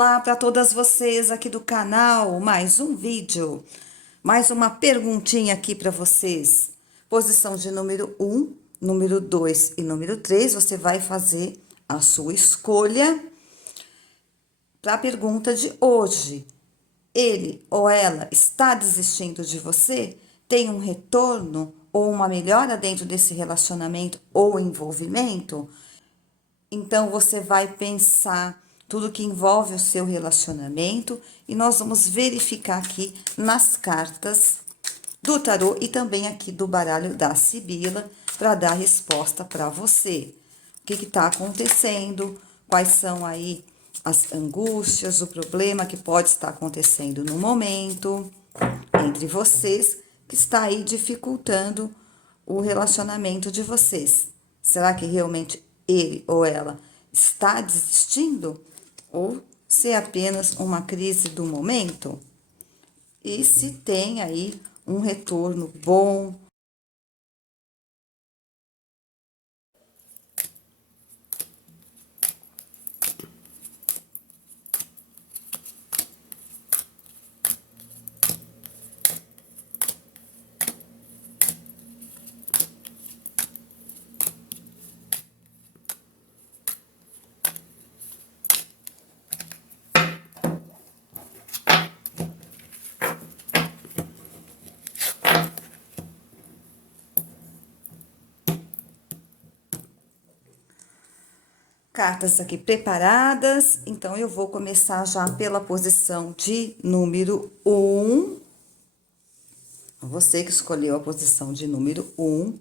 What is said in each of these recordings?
Olá para todas vocês aqui do canal, mais um vídeo, mais uma perguntinha aqui para vocês. Posição de número 1, número 2 e número 3, você vai fazer a sua escolha para a pergunta de hoje. Ele ou ela está desistindo de você? Tem um retorno ou uma melhora dentro desse relacionamento ou envolvimento? Então, você vai pensar tudo que envolve o seu relacionamento e nós vamos verificar aqui nas cartas do tarô e também aqui do baralho da Sibila para dar resposta para você. O que está acontecendo, quais são aí as angústias, o problema que pode estar acontecendo no momento entre vocês, que está aí dificultando o relacionamento de vocês. Será que realmente ele ou ela está desistindo? Ou se é apenas uma crise do momento? E se tem aí um retorno bom? Cartas aqui preparadas, então eu vou começar já pela posição de número 1. Você que escolheu a posição de número 1.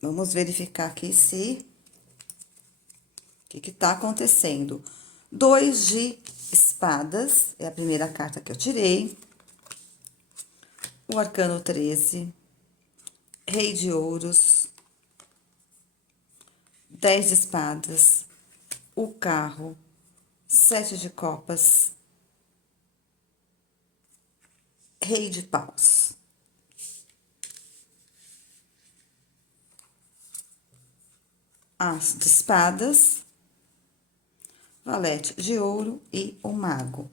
Vamos verificar aqui se o que está acontecendo. 2 de espadas, é a primeira carta que eu tirei. O arcano 13. Rei de ouros. 10 de espadas. O carro. 7 de copas. Rei de paus. As de espadas. Valete de ouro e o mago.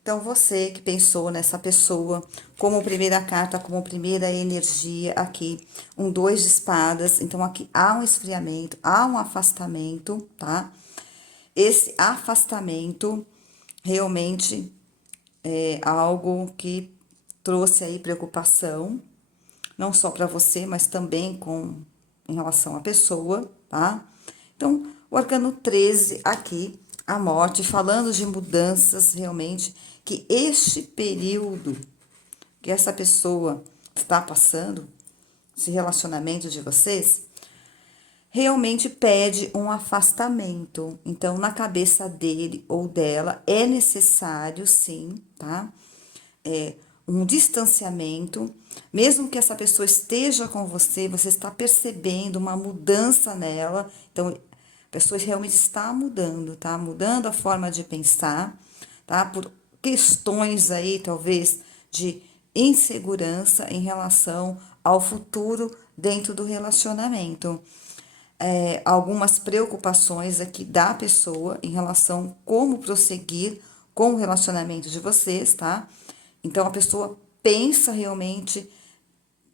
Então, você que pensou nessa pessoa como primeira carta, como primeira energia aqui, um 2 de espadas. Então, aqui há um esfriamento, há um afastamento, tá? Esse afastamento realmente é algo que trouxe aí preocupação, não só para você, mas também em relação à pessoa, tá? Então, o arcano 13 aqui, a morte, falando de mudanças realmente, que este período que essa pessoa está passando, esse relacionamento de vocês, realmente pede um afastamento. Então, na cabeça dele ou dela, é necessário, sim, tá? Um distanciamento, mesmo que essa pessoa esteja com você, você está percebendo uma mudança nela. Então, a pessoa realmente está mudando, tá? Mudando a forma de pensar, tá? Por questões aí, talvez, de insegurança em relação ao futuro dentro do relacionamento. Algumas preocupações aqui da pessoa em relação como prosseguir com o relacionamento de vocês, tá? Então, a pessoa pensa realmente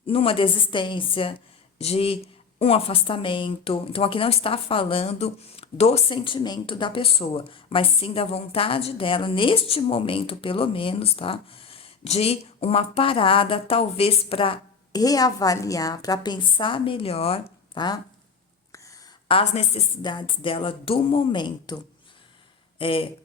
numa desistência, de um afastamento. Então, aqui não está falando do sentimento da pessoa, mas sim da vontade dela, neste momento, pelo menos, tá? De uma parada, talvez para reavaliar, para pensar melhor, tá? As necessidades dela do momento.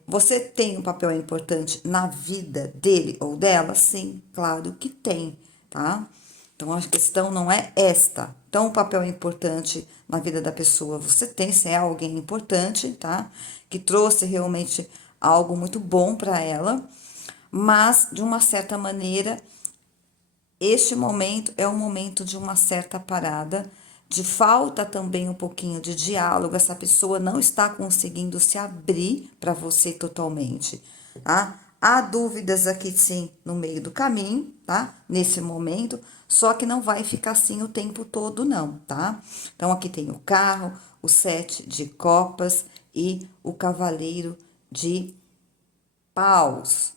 Você tem um papel importante na vida dele ou dela? Sim, claro que tem, tá? Então, a questão não é esta. Então, o papel é importante na vida da pessoa, você tem, se é alguém importante, tá? Que trouxe realmente algo muito bom para ela, mas, de uma certa maneira, este momento é um momento de uma certa parada, de falta também um pouquinho de diálogo. Essa pessoa não está conseguindo se abrir para você totalmente, tá? Há dúvidas aqui sim no meio do caminho, tá? Nesse momento, só que não vai ficar assim o tempo todo, não, tá? Então, aqui tem o carro, o 7 de copas e o cavaleiro de paus.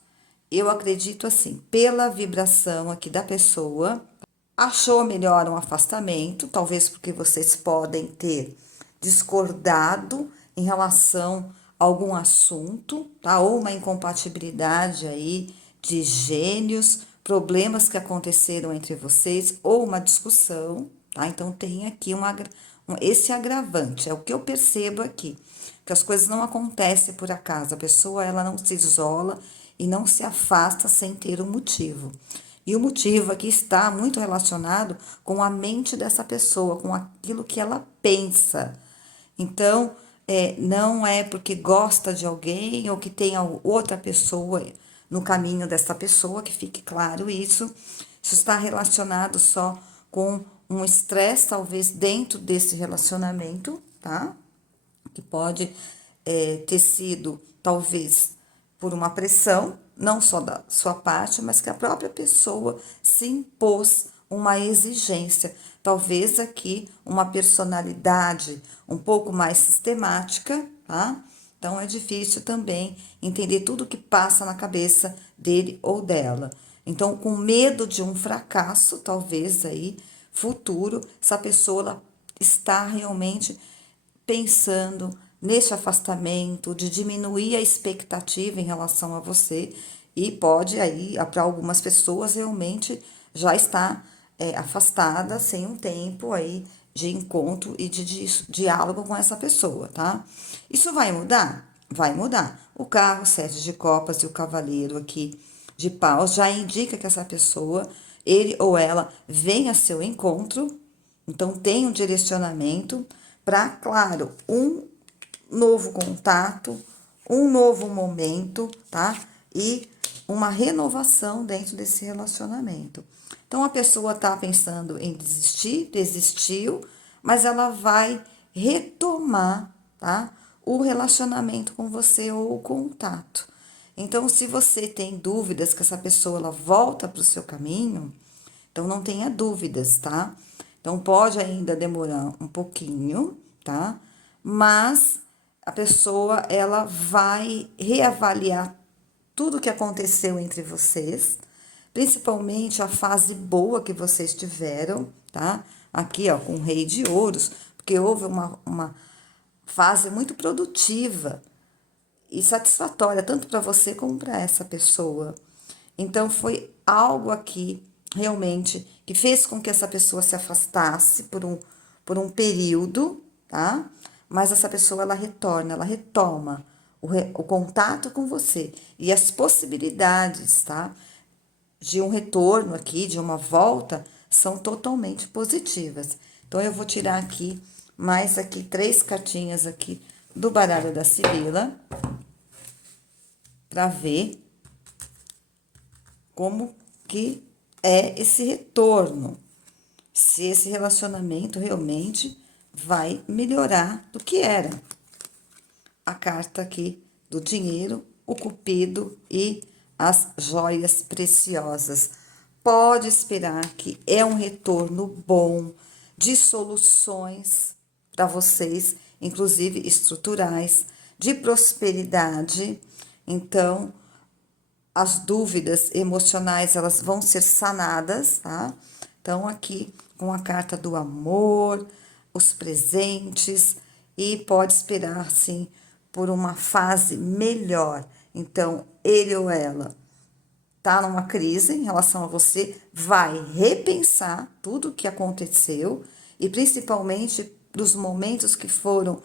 Eu acredito assim, pela vibração aqui da pessoa, achou melhor um afastamento, talvez porque vocês podem ter discordado em relação a algum assunto, tá? Ou uma incompatibilidade aí de gênios, problemas que aconteceram entre vocês, ou uma discussão, tá? Então tem aqui esse agravante, é o que eu percebo aqui, que as coisas não acontecem por acaso, a pessoa ela não se isola e não se afasta sem ter um motivo. E o motivo aqui está muito relacionado com a mente dessa pessoa, com aquilo que ela pensa. Então, não é porque gosta de alguém ou que tem outra pessoa no caminho dessa pessoa, que fique claro isso. Isso está relacionado só com um estresse, talvez, dentro desse relacionamento, tá? Que pode ter sido, talvez, por uma pressão, não só da sua parte, mas que a própria pessoa se impôs uma exigência, talvez aqui uma personalidade um pouco mais sistemática, tá? Então é difícil também entender tudo que passa na cabeça dele ou dela. Então, com medo de um fracasso, talvez aí futuro, essa pessoa ela está realmente pensando nesse afastamento, de diminuir a expectativa em relação a você, e pode aí, para algumas pessoas, realmente já está afastada sem um tempo aí de encontro e de diálogo com essa pessoa, tá? Isso vai mudar? Vai mudar. O carro, sete de copas e o cavaleiro aqui de paus já indica que essa pessoa, ele ou ela, vem a seu encontro, então tem um direcionamento para, claro, um novo contato, um novo momento, tá? E uma renovação dentro desse relacionamento. Então a pessoa tá pensando em desistir, desistiu, mas ela vai retomar, tá? O relacionamento com você ou o contato. Então, se você tem dúvidas que essa pessoa ela volta para o seu caminho, então não tenha dúvidas, tá? Então pode ainda demorar um pouquinho, tá? Mas a pessoa ela vai reavaliar tudo que aconteceu entre vocês, principalmente a fase boa que vocês tiveram, tá? Aqui, ó, com o Rei de Ouros, porque houve uma fase muito produtiva e satisfatória, tanto para você como para essa pessoa. Então, foi algo aqui, realmente, que fez com que essa pessoa se afastasse por um período, tá? Mas essa pessoa, ela retorna, ela retoma o contato com você. E as possibilidades, tá? De um retorno aqui, de uma volta, são totalmente positivas. Então, eu vou tirar aqui, mais aqui, 3 cartinhas aqui do baralho da Sibila, para ver como que é esse retorno, se esse relacionamento realmente vai melhorar do que era. A carta aqui do dinheiro, o cupido e as joias preciosas. Pode esperar que é um retorno bom de soluções para vocês, inclusive estruturais, de prosperidade. Então, as dúvidas emocionais, elas vão ser sanadas, tá? Então, aqui com a carta do amor, os presentes, e pode esperar, sim, por uma fase melhor. Então, ele ou ela tá numa crise em relação a você, vai repensar tudo o que aconteceu e principalmente dos momentos que foram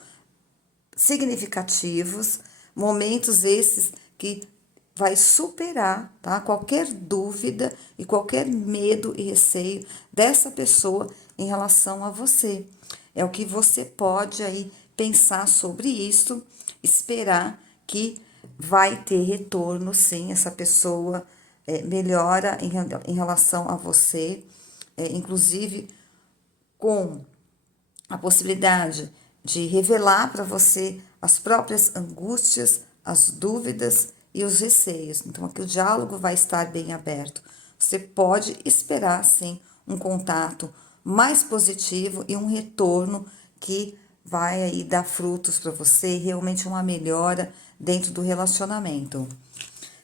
significativos, momentos esses que vai superar, tá? Qualquer dúvida e qualquer medo e receio dessa pessoa em relação a você. É o que você pode aí pensar sobre isso, esperar que vai ter retorno, sim, essa pessoa melhora em relação a você, inclusive com a possibilidade de revelar para você as próprias angústias, as dúvidas e os receios. Então, aqui o diálogo vai estar bem aberto. Você pode esperar, sim, um contato mais positivo e um retorno que vai aí dar frutos para você, realmente uma melhora dentro do relacionamento.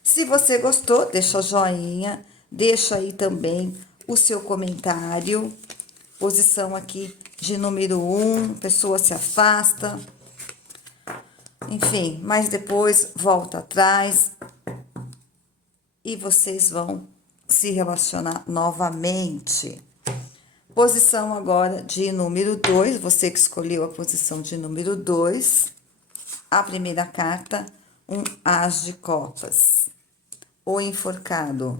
Se você gostou, deixa o joinha, deixa aí também o seu comentário. Posição aqui de número 1, pessoa se afasta. Enfim, mas depois volta atrás e vocês vão se relacionar novamente. Posição agora de número 2, você que escolheu a posição de número 2. A primeira carta, um As de Copas. O Enforcado.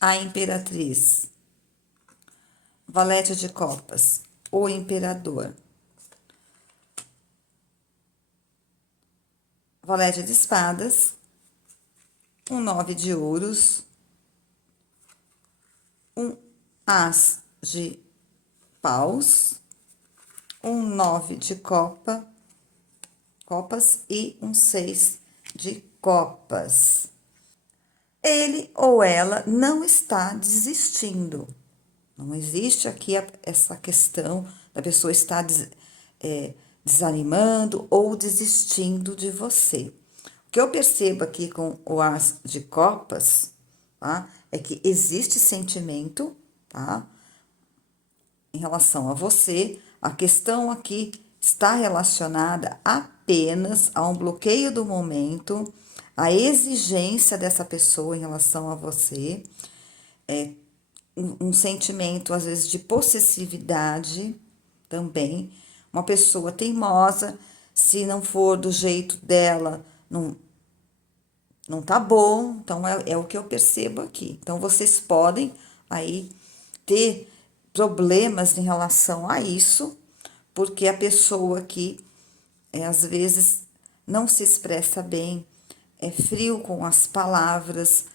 A Imperatriz. Valete de Copas. O Imperador. Valete de Espadas. Um 9 de Ouros. Um As de Paus. Um 9 de Copas e um 6 de Copas. Ele ou ela não está desistindo. Não existe aqui essa questão da pessoa estar desanimando ou desistindo de você. O que eu percebo aqui com o As de Copas, tá? É que existe sentimento, tá? Em relação a você, a questão aqui está relacionada apenas a um bloqueio do momento, a exigência dessa pessoa em relação a você, um sentimento, às vezes, de possessividade também. Uma pessoa teimosa, se não for do jeito dela, não tá bom. Então, é o que eu percebo aqui. Então, vocês podem aí ter problemas em relação a isso, porque a pessoa aqui, às vezes, não se expressa bem, é frio com as palavras,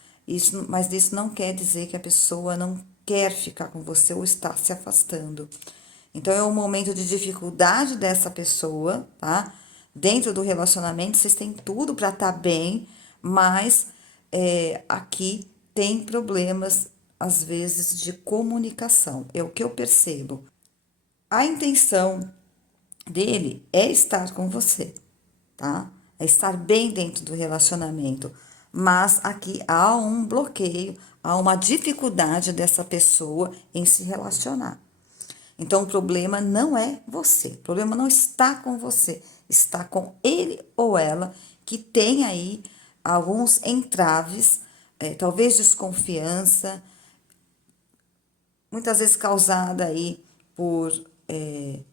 mas isso não quer dizer que a pessoa não quer ficar com você ou está se afastando. Então, é um momento de dificuldade dessa pessoa, tá? Dentro do relacionamento, vocês têm tudo para estar bem, mas aqui tem problemas, às vezes, de comunicação. É o que eu percebo. A intenção dele é estar com você, tá? É estar bem dentro do relacionamento. Mas aqui há um bloqueio, há uma dificuldade dessa pessoa em se relacionar. Então, o problema não é você, o problema não está com você, está com ele ou ela que tem aí alguns entraves, talvez desconfiança, muitas vezes causada aí por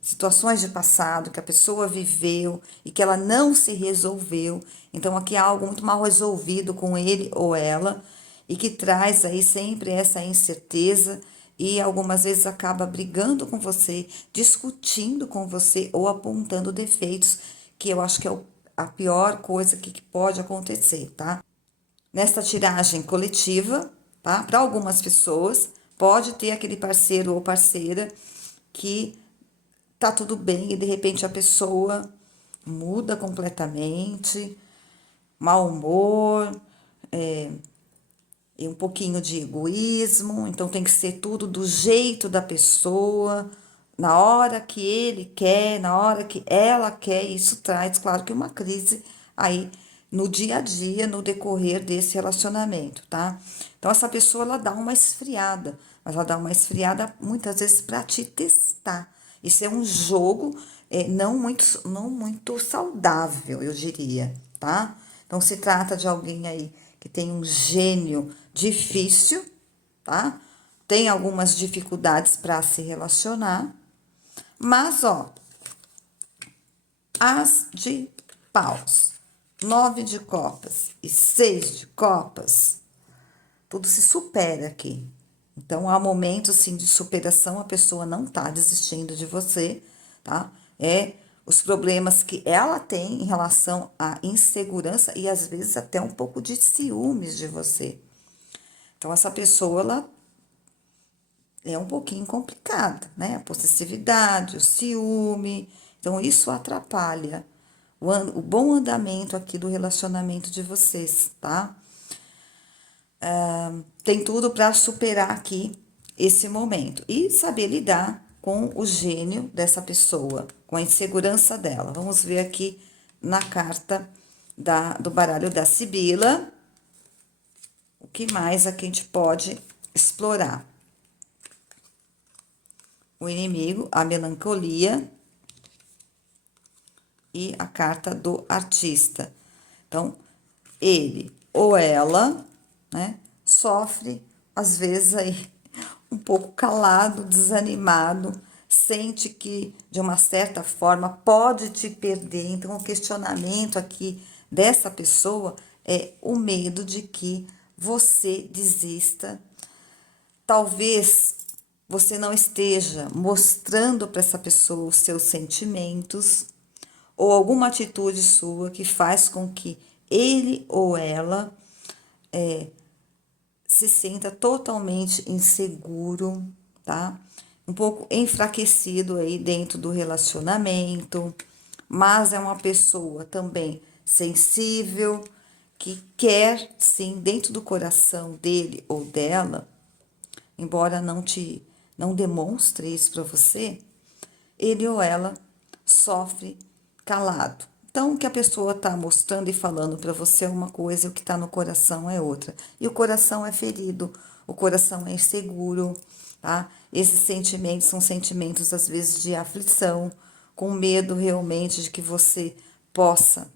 situações de passado que a pessoa viveu e que ela não se resolveu. Então, aqui há algo muito mal resolvido com ele ou ela e que traz aí sempre essa incerteza e algumas vezes acaba brigando com você, discutindo com você ou apontando defeitos, que eu acho que é a pior coisa que pode acontecer, tá? Nesta tiragem coletiva, tá? Para algumas pessoas, pode ter aquele parceiro ou parceira que tá tudo bem e de repente a pessoa muda completamente, mau humor, e um pouquinho de egoísmo, então tem que ser tudo do jeito da pessoa, na hora que ele quer, na hora que ela quer, isso traz, claro que uma crise aí no dia a dia, no decorrer desse relacionamento, tá? Então essa pessoa ela dá uma esfriada, mas ela dá uma esfriada muitas vezes para te testar. Isso é um jogo não muito saudável, eu diria, tá? Então se trata de alguém aí que tem um gênio difícil, tá? Tem algumas dificuldades para se relacionar, mas ó, As de Paus, 9 de Copas e 6 de Copas, tudo se supera aqui. Então, há momentos, sim, de superação, a pessoa não tá desistindo de você, tá? Os problemas que ela tem em relação à insegurança e, às vezes, até um pouco de ciúmes de você. Então, essa pessoa, ela é um pouquinho complicada, né? A possessividade, o ciúme. Então, isso atrapalha o bom andamento aqui do relacionamento de vocês, tá? Tem tudo para superar aqui esse momento e saber lidar com o gênio dessa pessoa, com a insegurança dela. Vamos ver aqui na carta do baralho da Sibila, o que mais aqui a gente pode explorar. O inimigo, a melancolia e a carta do artista. Então, ele ou ela, né, sofre, às vezes, aí, um pouco calado, desanimado, sente que, de uma certa forma, pode te perder. Então, o questionamento aqui dessa pessoa é o medo de que você desista. Talvez você não esteja mostrando para essa pessoa os seus sentimentos ou alguma atitude sua que faz com que ele ou ela se sinta totalmente inseguro, tá? Um pouco enfraquecido aí dentro do relacionamento, mas é uma pessoa também sensível, que quer sim, dentro do coração dele ou dela, embora não demonstre isso para você, ele ou ela sofre calado. Então, o que a pessoa está mostrando e falando para você é uma coisa, e o que está no coração é outra. E o coração é ferido, o coração é inseguro, tá? Esses sentimentos são sentimentos, às vezes, de aflição, com medo realmente de que você possa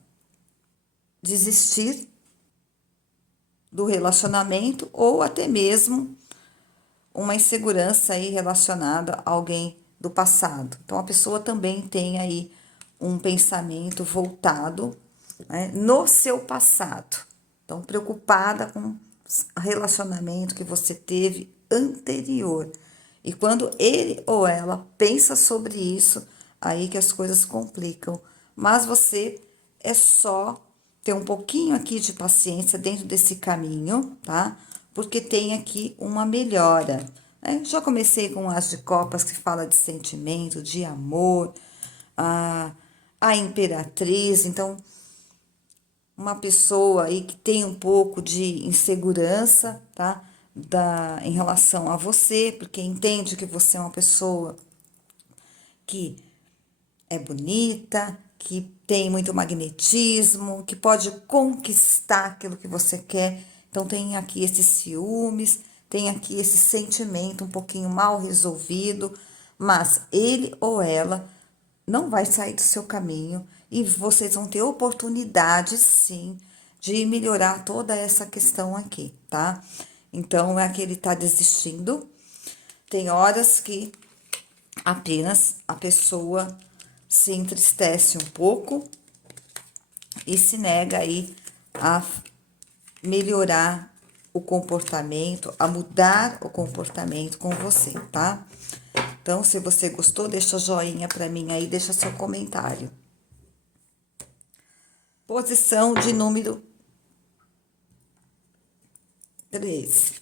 desistir do relacionamento ou até mesmo uma insegurança aí relacionada a alguém do passado. Então, a pessoa também tem aí um pensamento voltado, né, no seu passado. Então, preocupada com o relacionamento que você teve anterior. E quando ele ou ela pensa sobre isso, aí que as coisas complicam. Mas você é só ter um pouquinho aqui de paciência dentro desse caminho, tá? Porque tem aqui uma melhora, né? Já comecei com as de copas que fala de sentimento, de amor, a imperatriz. Então, uma pessoa aí que tem um pouco de insegurança, tá? Em relação a você, porque entende que você é uma pessoa que é bonita, que tem muito magnetismo, que pode conquistar aquilo que você quer. Então, tem aqui esses ciúmes, tem aqui esse sentimento um pouquinho mal resolvido, mas ele ou ela não vai sair do seu caminho e vocês vão ter oportunidade, sim, de melhorar toda essa questão aqui, tá? Então, é que ele tá desistindo. Tem horas que apenas a pessoa se entristece um pouco e se nega aí a melhorar o comportamento, a mudar o comportamento com você, tá? Então, se você gostou, deixa joinha para mim aí, deixa seu comentário. Posição de número 3.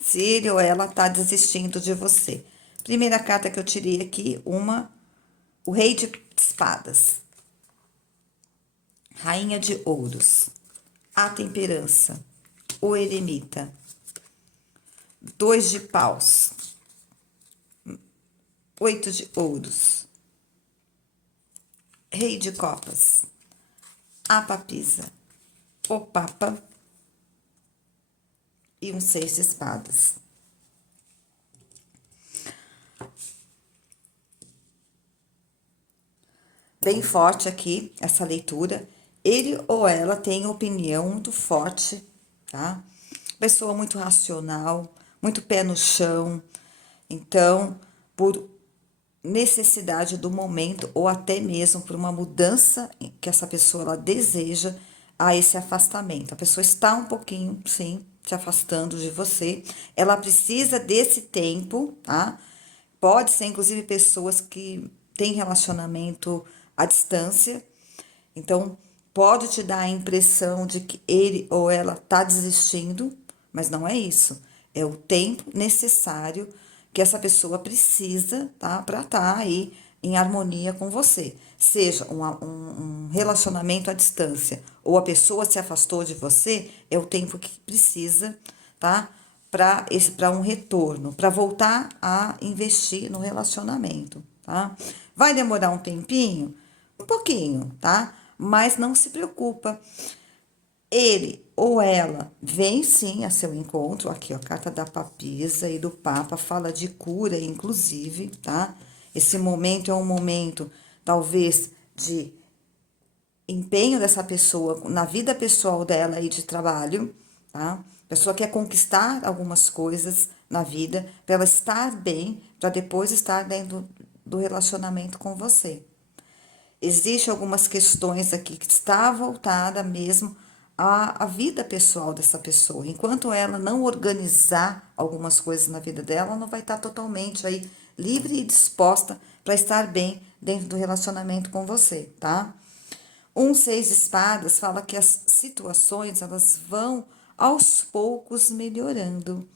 Se ele ou ela tá desistindo de você. Primeira carta que eu tirei aqui, o Rei de Espadas. Rainha de Ouros. A Temperança. O Eremita. 2 de Paus. 8 de Ouros. Rei de Copas. A Papisa. O Papa. E um 6 de Espadas. Bem forte aqui essa leitura. Ele ou ela tem opinião muito forte, tá? Pessoa muito racional, muito pé no chão. Então, por necessidade do momento ou até mesmo por uma mudança que essa pessoa ela deseja a esse afastamento. A pessoa está um pouquinho, sim, se afastando de você. Ela precisa desse tempo, tá? Pode ser, inclusive, pessoas que têm relacionamento à distância. Então, pode te dar a impressão de que ele ou ela está desistindo, mas não é isso. É o tempo necessário que essa pessoa precisa, tá? Para estar aí em harmonia com você. Seja um relacionamento à distância ou a pessoa se afastou de você, é o tempo que precisa, tá? para um retorno, para voltar a investir no relacionamento, tá? Vai demorar um tempinho? Um pouquinho, tá? Mas não se preocupa. Ele ou ela vem sim a seu encontro. Aqui, ó, a carta da papisa e do Papa fala de cura, inclusive, tá? Esse momento é um momento, talvez, de empenho dessa pessoa na vida pessoal dela e de trabalho, tá? A pessoa quer conquistar algumas coisas na vida para ela estar bem, para depois estar dentro do relacionamento com você. Existem algumas questões aqui que está voltada mesmo à vida pessoal dessa pessoa. Enquanto ela não organizar algumas coisas na vida dela, ela não vai estar totalmente aí livre e disposta para estar bem dentro do relacionamento com você, tá? Um seis de espadas fala que as situações elas vão aos poucos melhorando.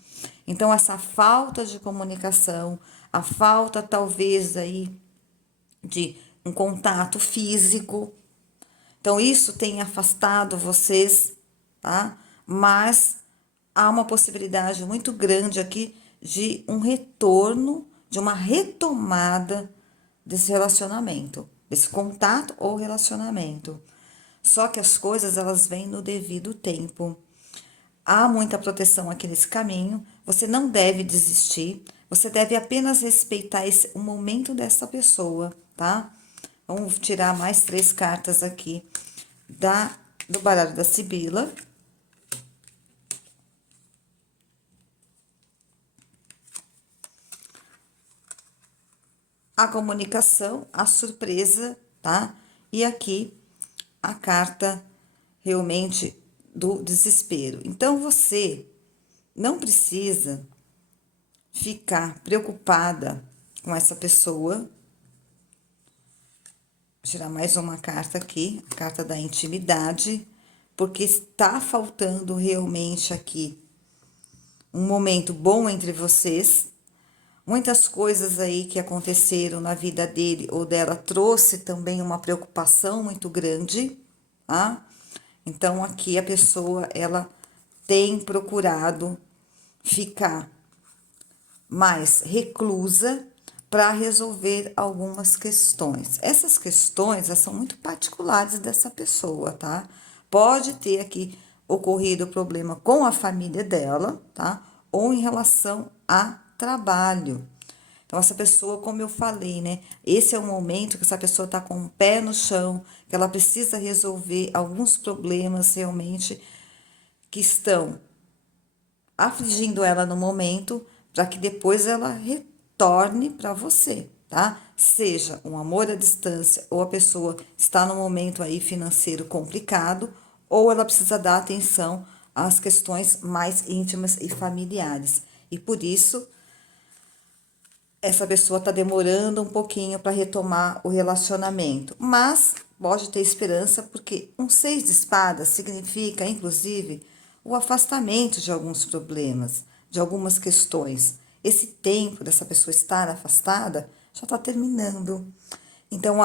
Então essa falta de comunicação, a falta talvez aí de um contato físico, então isso tem afastado vocês, tá? Mas há uma possibilidade muito grande aqui de um retorno, de uma retomada desse relacionamento, desse contato ou relacionamento. Só que as coisas elas vêm no devido tempo. Há muita proteção aqui nesse caminho. Você não deve desistir. Você deve apenas respeitar o momento dessa pessoa, tá? Vamos tirar mais 3 cartas aqui do baralho da Sibila. A comunicação, a surpresa, tá? E aqui a carta realmente do desespero. Então você não precisa ficar preocupada com essa pessoa. Vou tirar mais uma carta aqui, a carta da intimidade, porque está faltando realmente aqui um momento bom entre vocês. Muitas coisas aí que aconteceram na vida dele ou dela trouxe também uma preocupação muito grande, tá? Então aqui a pessoa ela tem procurado ficar mais reclusa para resolver algumas questões. Essas questões elas são muito particulares dessa pessoa, tá? Pode ter aqui ocorrido problema com a família dela, tá? Ou em relação a trabalho. Então, essa pessoa, como eu falei, né? Esse é o momento que essa pessoa está com o pé no chão, que ela precisa resolver alguns problemas realmente que estão afligindo ela no momento, para que depois ela retorne para você, tá? Seja um amor à distância, ou a pessoa está num momento aí financeiro complicado, ou ela precisa dar atenção às questões mais íntimas e familiares. E por isso essa pessoa está demorando um pouquinho para retomar o relacionamento, mas pode ter esperança, porque um 6 de espadas significa, inclusive, o afastamento de alguns problemas, de algumas questões. Esse tempo dessa pessoa estar afastada já está terminando. Então,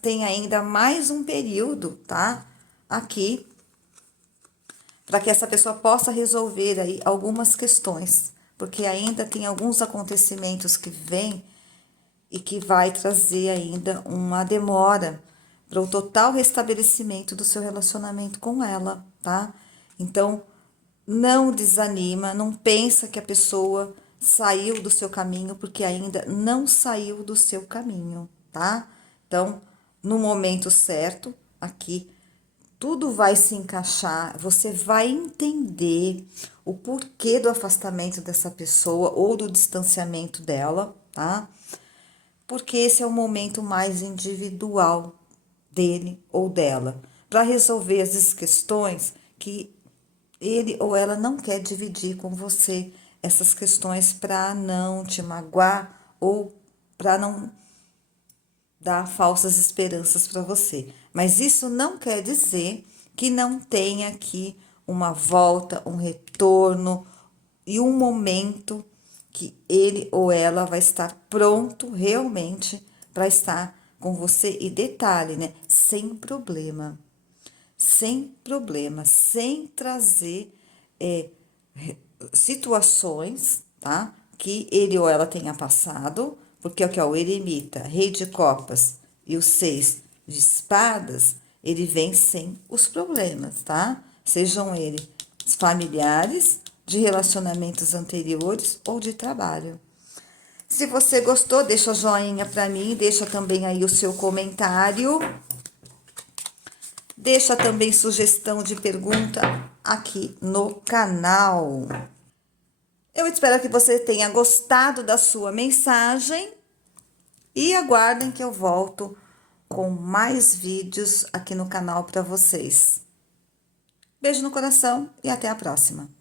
tem ainda mais um período, tá? Aqui, para que essa pessoa possa resolver aí algumas questões, porque ainda tem alguns acontecimentos que vêm e que vai trazer ainda uma demora para o total restabelecimento do seu relacionamento com ela, tá? Então, não desanima, não pensa que a pessoa saiu do seu caminho, porque ainda não saiu do seu caminho, tá? Então, no momento certo, aqui tudo vai se encaixar, você vai entender o porquê do afastamento dessa pessoa ou do distanciamento dela, tá? Porque esse é o momento mais individual dele ou dela, para resolver as questões que ele ou ela não quer dividir com você, essas questões para não te magoar ou para não dar falsas esperanças para você. Mas isso não quer dizer que não tenha aqui uma volta, um retorno e um momento que ele ou ela vai estar pronto realmente para estar com você. E detalhe, né? Sem problema, sem trazer situações, tá? Que ele ou ela tenha passado, porque aqui, ó, o eremita, rei de copas e o 6 de espadas, ele vem sem os problemas, tá? Sejam eles familiares, de relacionamentos anteriores ou de trabalho. Se você gostou, deixa joinha para mim, deixa também aí o seu comentário. Deixa também sugestão de pergunta aqui no canal. Eu espero que você tenha gostado da sua mensagem e aguardem que eu volto com mais vídeos aqui no canal para vocês. Beijo no coração e até a próxima.